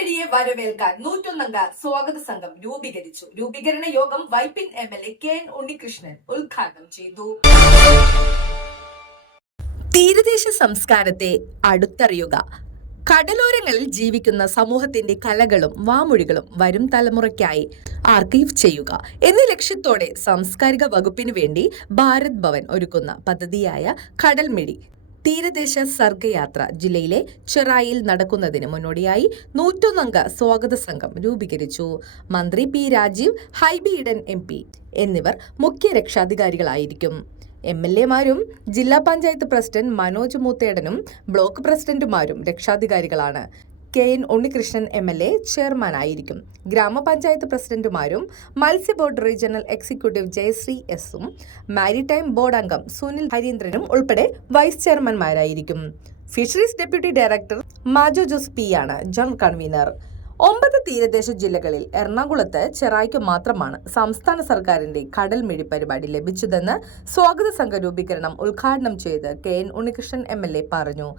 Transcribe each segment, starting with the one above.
കടൽമിഴിയെ വരവേൽക്കാൻ നൂറ്റൊന്നംഗ സ്വാഗത സംഘം രൂപീകരിച്ചു. രൂപീകരണ യോഗം Vypin M L A K N Unnikrishnan ഉദ്ഘാടനം ചെയ്തു. തീരദേശ സംസ്കാരത്തെ അടുത്തറിയുക. കടലോരങ്ങളിൽ ജീവിക്കുന്ന സമൂഹത്തിന്റെ കലകളും വാമൊഴികളും വരും തലമുറയ്ക്കായി ആർക്കൈവ് ചെയ്യുക എന്ന ലക്ഷ്യത്തോടെ സാംസ്കാരിക വകുപ്പിനു വേണ്ടി ഭാരത് ഭവൻ ഒരുക്കുന്ന പദ്ധതിയായ കടൽമിഴി തീരദേശ സർഗയാത്ര ജില്ലയിലെ ചെറായിൽ നടക്കുന്നതിന് മുന്നോടിയായി നൂറ്റൊന്നംഗ സ്വാഗത സംഘം രൂപീകരിച്ചു. മന്ത്രി P Rajeev Hibi Eden M P എന്നിവർ മുഖ്യ രക്ഷാധികാരികളായിരിക്കും. എം എൽ എമാരും ജില്ലാ പഞ്ചായത്ത് പ്രസിഡന്റ് മനോജ് മൂത്തേടനും ബ്ലോക്ക് പ്രസിഡന്റുമാരും രക്ഷാധികാരികളാണ്. K N Unnikrishnan M L A ചെയർമാനായിരിക്കും. ഗ്രാമപഞ്ചായത്ത് പ്രസിഡന്റുമാരും മത്സ്യ ബോർഡ് റീജിയണൽ എക്സിക്യൂട്ടീവ് ജയശ്രീ എസും മാരിടൈം ബോർഡ് അംഗം സുനിൽ ഹരീന്ദ്രനും ഉൾപ്പെടെ vice ചെയർമാൻമാരായിരിക്കും. Fisheries deputy director Majo Jose P ആണ് ജനറൽ കൺവീനർ. ഒമ്പത് തീരദേശ ജില്ലകളിൽ എറണാകുളത്ത് ചെറായിക്ക് മാത്രമാണ് സംസ്ഥാന സർക്കാരിന്റെ കടൽ മിഴി പരിപാടി ലഭിച്ചതെന്ന് സ്വാഗത സംഘ രൂപീകരണം ഉദ്ഘാടനം ചെയ്ത് K N Unnikrishnan M L A പറഞ്ഞു.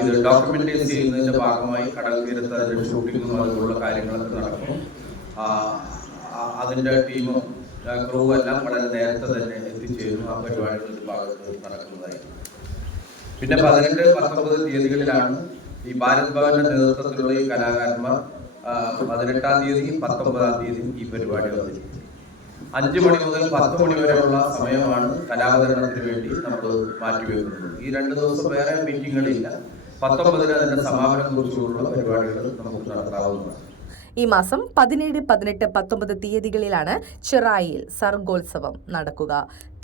ഇത് ഡോക്യുമെന്റൈസ് ചെയ്യുന്നതിന്റെ ഭാഗമായി കടൽ തീരത്ത് അതിന്റെ ഷൂട്ടിങ്ങും അതുപോലുള്ള കാര്യങ്ങളൊക്കെ നടക്കും. അതിന്റെ ടീമും ക്രൂ എല്ലാം വളരെ നേരത്തെ തന്നെ എത്തിച്ചേരുന്നു. ആ പരിപാടികളുടെ ഭാഗത്ത് നടക്കുന്നതായിരുന്നു. പിന്നെ പതിനെട്ട് പത്തൊമ്പത് തീയതികളിലാണ് ഈ ഭാരത് ഭവന്റെ നേതൃത്വത്തിലുള്ള ഈ കലാകാരന്മാർ പതിനെട്ടാം തീയതിയും പത്തൊമ്പതാം തീയതിയും ഈ പരിപാടി അവതരിപ്പിക്കും അഞ്ചു മണി മുതൽ പത്ത് മണി വരെയുള്ള സമയമാണ് കലാവതരണത്തിന് വേണ്ടി നമ്മൾ മാറ്റിവെക്കുന്നത്. ഈ രണ്ട് ദിവസം വേറെ മീറ്റിങ്ങുകളില്ല. പത്തൊമ്പതിന് അതിന്റെ സമാപനം കുറിച്ചുള്ള പരിപാടികൾ നമുക്ക് നടത്താവുന്നതാണ്. ഈ മാസം പതിനേഴ് പതിനെട്ട് പത്തൊമ്പത് തീയതികളിലാണ് ചിറായിൽ സർഗോത്സവം നടക്കുക.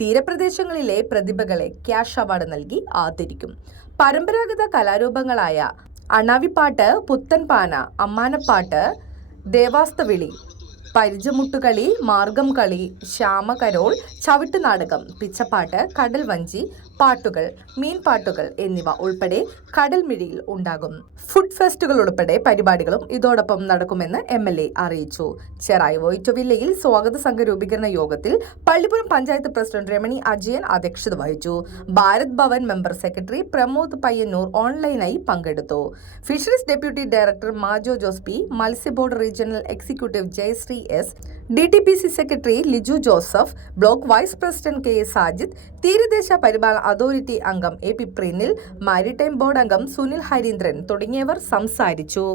തീരപ്രദേശങ്ങളിലെ പ്രതിഭകളെ ക്യാഷ് അവാർഡ് നൽകി ആദരിക്കും. പരമ്പരാഗത കലാരൂപങ്ങളായ അണാവിപ്പാട്ട് പുത്തൻപാന അമ്മാനപ്പാട്ട് ദേവാസ്തവിളി പരിചമുട്ടുകളി മാർഗം കളി ശ്യാമകരോൾ ചവിട്ടുനാടകം പിച്ചപ്പാട്ട് കടൽ വഞ്ചി പാട്ടുകൾ മീൻപാട്ടുകൾ എന്നിവ ഉൾപ്പെടെ കടൽമിഴിയിൽ ഉണ്ടാകും. ഫുഡ് ഫെസ്റ്റുകൾ ഉൾപ്പെടെ പരിപാടികളും ഇതോടൊപ്പം നടക്കുമെന്ന് എം എൽ എ അറിയിച്ചു. ചെറായി വോയിറ്റോവില്ലയിൽ സ്വാഗത സംഘ രൂപീകരണ യോഗത്തിൽ പള്ളിപ്പുറം പഞ്ചായത്ത് പ്രസിഡന്റ് രമണി അജയൻ അധ്യക്ഷത വഹിച്ചു. ഭാരത് ഭവൻ മെമ്പർ സെക്രട്ടറി പ്രമോദ് പയ്യന്നൂർ ഓൺലൈനായി പങ്കെടുത്തു. Fisheries deputy director Majo Jose P മത്സ്യ regional executive Jayashree S D T P C secretary Liju Joseph block vice president K A Sajid തീരദേശ പരിപാലന അതോറിറ്റി അംഗം A P Prinil maritime board അംഗം സുനിൽ ഹരീന്ദ്രൻ തുടങ്ങിയവർ സംസാരിച്ചു.